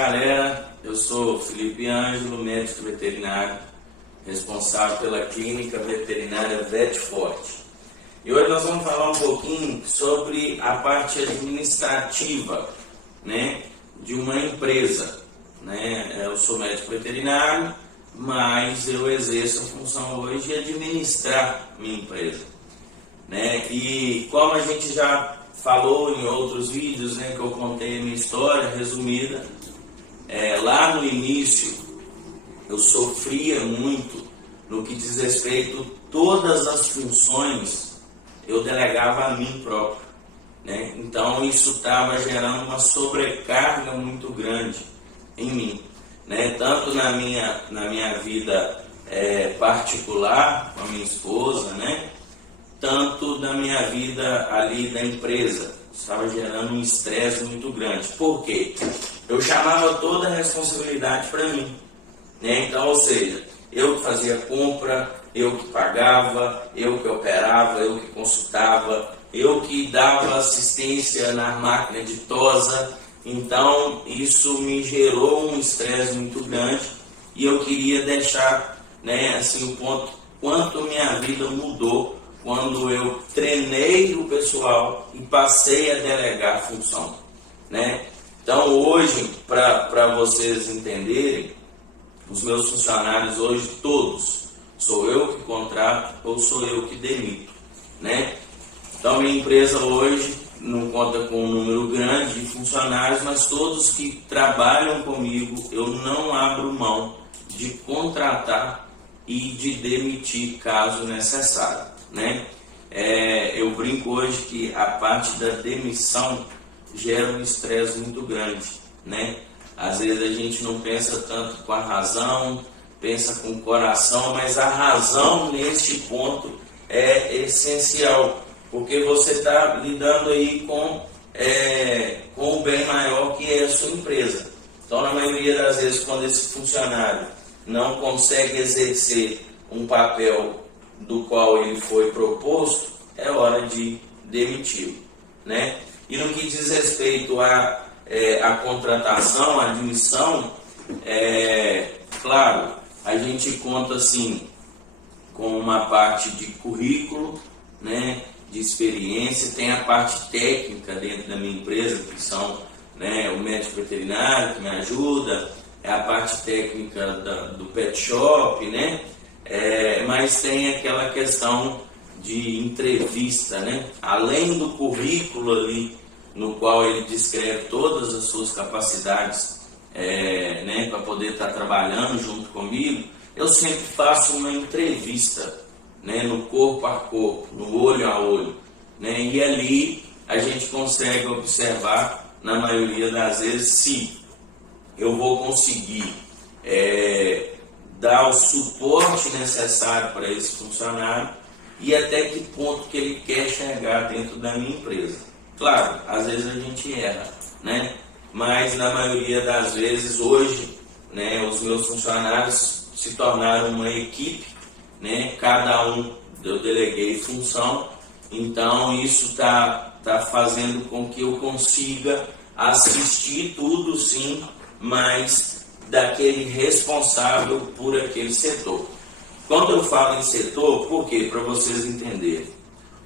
galera, eu sou Felipe Ângelo, médico veterinário, responsável pela clínica veterinária VetForte. E hoje nós vamos falar um pouquinho sobre a parte administrativa, né, de uma empresa. Eu sou médico veterinário, mas eu exerço a função hoje de administrar minha empresa. E como a gente já falou em outros vídeos, que eu contei a minha história resumida, lá no início eu sofria muito no que diz respeito todas as funções eu delegava a mim próprio, então isso estava gerando uma sobrecarga muito grande em mim, tanto na minha vida particular com a minha esposa, tanto na minha vida ali da empresa. Estava gerando um estresse muito grande. Por quê? Eu chamava toda a responsabilidade para mim. Então, ou seja, eu que fazia compra, eu que pagava, eu que operava, eu que consultava, eu que dava assistência na máquina de tosa. Então, isso me gerou um estresse muito grande e eu queria deixar assim, o ponto quanto minha vida mudou quando eu treinei o pessoal e passei a delegar a função. Então hoje, para vocês entenderem, os meus funcionários hoje todos, sou eu que contrato ou sou eu que demito. Então minha empresa hoje não conta com um número grande de funcionários, mas todos que trabalham comigo, eu não abro mão de contratar e de demitir caso necessário. Eu brinco hoje que a parte da demissão gera um estresse muito grande. Às vezes a gente não pensa tanto com a razão, pensa com o coração, mas a razão neste ponto é essencial, porque você está lidando aí com o bem maior que é a sua empresa. Então, na maioria das vezes, quando esse funcionário não consegue exercer um papel do qual ele foi proposto, é hora de demiti-lo. E no que diz respeito à contratação, à admissão, claro, a gente conta assim com uma parte de currículo, de experiência, tem a parte técnica dentro da minha empresa, que são o médico veterinário que me ajuda, é a parte técnica do pet shop, mas tem aquela questão de entrevista, além do currículo ali, no qual ele descreve todas as suas capacidades para poder estar trabalhando junto comigo, eu sempre faço uma entrevista, no corpo a corpo, no olho a olho, e ali a gente consegue observar, na maioria das vezes, se eu vou conseguir dar o suporte necessário para esse funcionário e até que ponto que ele quer chegar dentro da minha empresa. Claro, às vezes a gente erra, mas na maioria das vezes hoje, os meus funcionários se tornaram uma equipe, cada um eu deleguei função, então isso está fazendo com que eu consiga assistir tudo sim, mas daquele responsável por aquele setor. Quando eu falo em setor, por quê? Para vocês entenderem.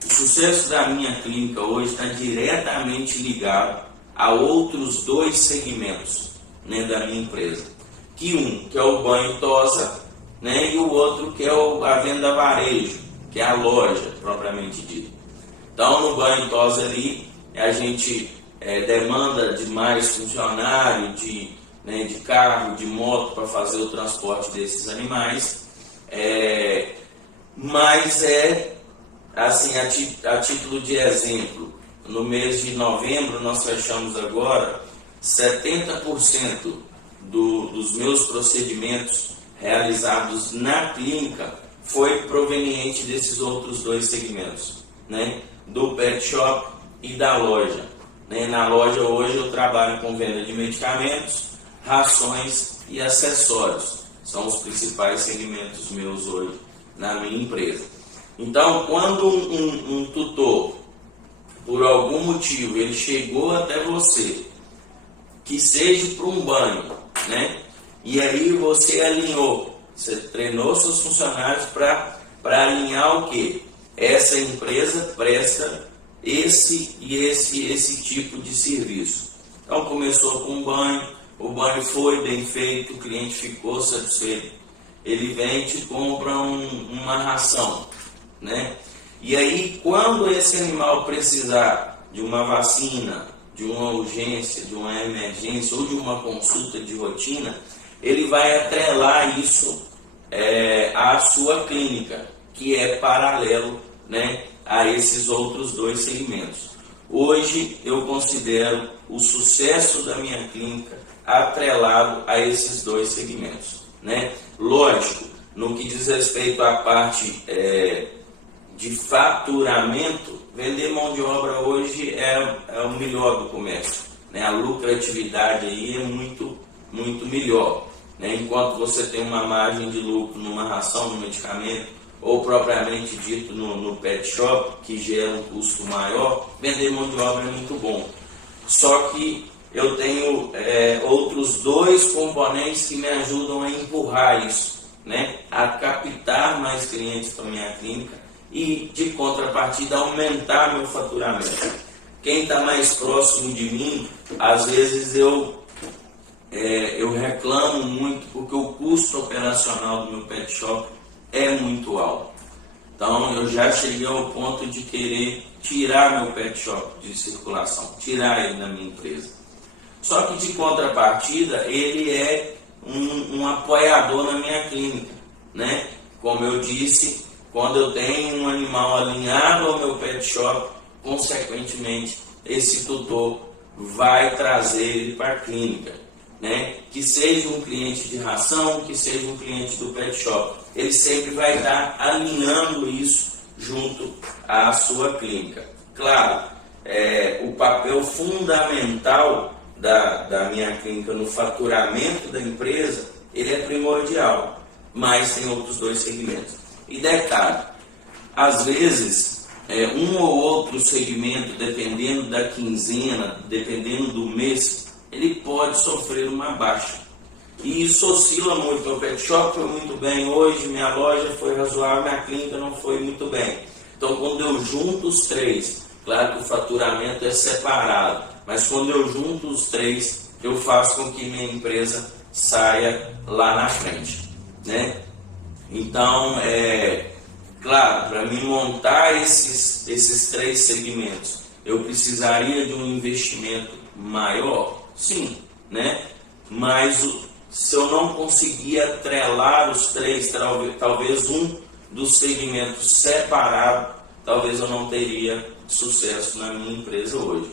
O sucesso da minha clínica hoje está diretamente ligado a outros dois segmentos da minha empresa. Que é o banho tosa, e o outro que é a venda varejo, que é a loja propriamente dita. Então no banho tosa ali a gente demanda de mais funcionário, de carro, de moto para fazer o transporte desses animais, mas assim, a título de exemplo, no mês de novembro nós fechamos agora 70% dos meus procedimentos realizados na clínica foi proveniente desses outros dois segmentos, do pet shop e da loja. Na loja hoje eu trabalho com venda de medicamentos, rações e acessórios. São os principais segmentos meus hoje na minha empresa. Então, quando um tutor, por algum motivo, ele chegou até você que seja para um banho, né? E aí você alinhou, você treinou seus funcionários para alinhar o quê? Essa empresa presta esse tipo de serviço. Então começou com um banho, o banho foi bem feito, o cliente ficou satisfeito, ele vem e te compra uma ração, né? E aí quando esse animal precisar de uma vacina, de uma urgência, de uma emergência ou de uma consulta de rotina, ele vai atrelar isso à sua clínica, que é paralelo, né, a esses outros dois segmentos. Hoje eu considero o sucesso da minha clínica atrelado a esses dois segmentos, né? Lógico, no que diz respeito à parte de faturamento, vender mão de obra hoje é o melhor do comércio, né? A lucratividade aí é muito melhor, né? Enquanto você tem uma margem de lucro numa ração, no medicamento, ou propriamente dito no pet shop, que gera um custo maior, vender mão de obra é muito bom. Só que eu tenho outros dois componentes que me ajudam a empurrar isso, né? A captar mais clientes para a minha clínica e, de contrapartida, aumentar meu faturamento. Quem está mais próximo de mim, às vezes eu reclamo muito porque o custo operacional do meu pet shop é muito alto. Então eu já cheguei ao ponto de querer tirar meu pet shop de circulação, tirar ele da minha empresa. Só que de contrapartida ele é um apoiador na minha clínica, né? Como eu disse, quando eu tenho um animal alinhado ao meu pet shop, consequentemente esse tutor vai trazer ele para a clínica, né? Que seja um cliente de ração, que seja um cliente do pet shop, ele sempre vai estar alinhando isso junto à sua clínica. Claro, o papel fundamental da minha clínica no faturamento da empresa, ele é primordial, mas tem outros dois segmentos. E detalhe, às vezes, um ou outro segmento, dependendo da quinzena, dependendo do mês, ele pode sofrer uma baixa. E isso oscila muito. Meu pet shop foi muito bem hoje, minha loja foi razoável, minha clínica não foi muito bem. Então, quando eu junto os três, claro que o faturamento é separado, mas quando eu junto os três, eu faço com que minha empresa saia lá na frente, né? Então, claro, para mim montar esses três segmentos, eu precisaria de um investimento maior, sim, né? Mas se eu não conseguir atrelar os três, talvez um dos segmentos separado, talvez eu não teria sucesso na minha empresa hoje.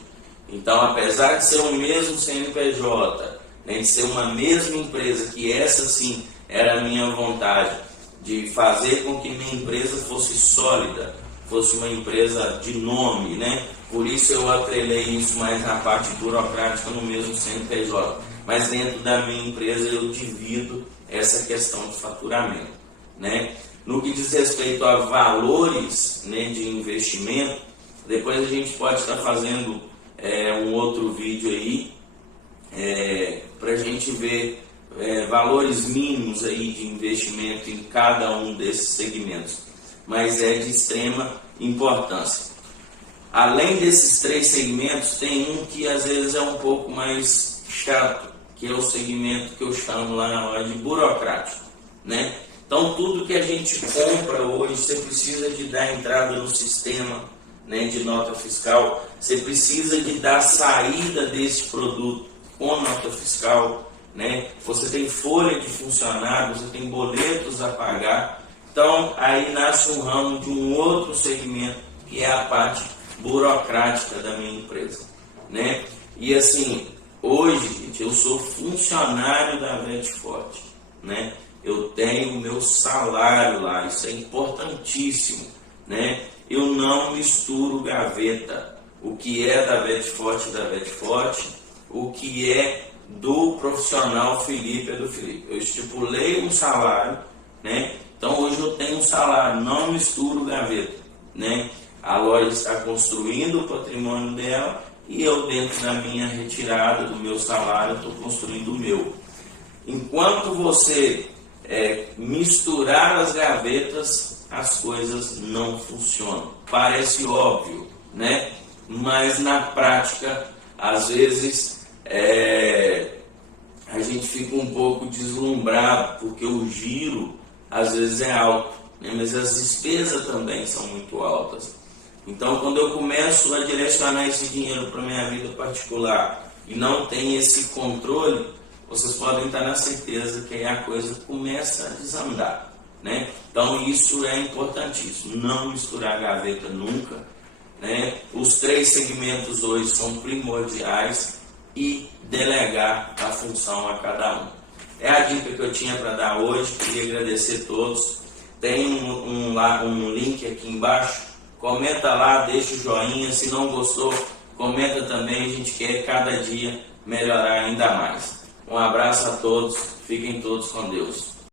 Então, apesar de ser o mesmo CNPJ, né, de ser uma mesma empresa, que essa sim era a minha vontade, de fazer com que minha empresa fosse sólida, fosse uma empresa de nome, né? Por isso eu atrelei isso mais na parte burocrática no mesmo CNPJ. Mas dentro da minha empresa eu divido essa questão de faturamento, né? No que diz respeito a valores, né, de investimento, depois a gente pode estar fazendo um outro vídeo aí para a gente ver valores mínimos aí de investimento em cada um desses segmentos, mas é de extrema importância. Além desses três segmentos, tem um que às vezes é um pouco mais chato, que é o segmento que eu chamo lá na hora de burocrático, né? Então, tudo que a gente compra hoje, você precisa de dar entrada no sistema, né, de nota fiscal, você precisa de dar saída desse produto com nota fiscal, né? Você tem folha de funcionário, você tem boletos a pagar. Então, aí nasce um ramo de um outro segmento, que é a parte burocrática da minha empresa, né? E assim, hoje, gente, eu sou funcionário da VetForte, né? Eu tenho o meu salário lá, isso é importantíssimo, né? Eu não misturo gaveta. O que é da VetForte, o que é do profissional Felipe é do Felipe. Eu estipulei um salário, né? Então hoje eu tenho um salário, não misturo gaveta, né? A loja está construindo o patrimônio dela e eu, dentro da minha retirada, do meu salário, estou construindo o meu. Enquanto você misturar as gavetas, as coisas não funcionam. Parece óbvio, né? Mas na prática, às vezes, a gente fica um pouco deslumbrado, porque o giro, às vezes, é alto, né? Mas as despesas também são muito altas. Então, quando eu começo a direcionar esse dinheiro para a minha vida particular e não tem esse controle, vocês podem estar na certeza que aí a coisa começa a desandar, né? Então, isso é importantíssimo, não misturar a gaveta nunca, né? Os 3 segmentos hoje são primordiais e delegar a função a cada um. É a dica que eu tinha para dar hoje, queria agradecer a todos. Tem um link aqui embaixo. Comenta lá, deixa o joinha, se não gostou, comenta também, a gente quer cada dia melhorar ainda mais. Um abraço a todos, fiquem todos com Deus.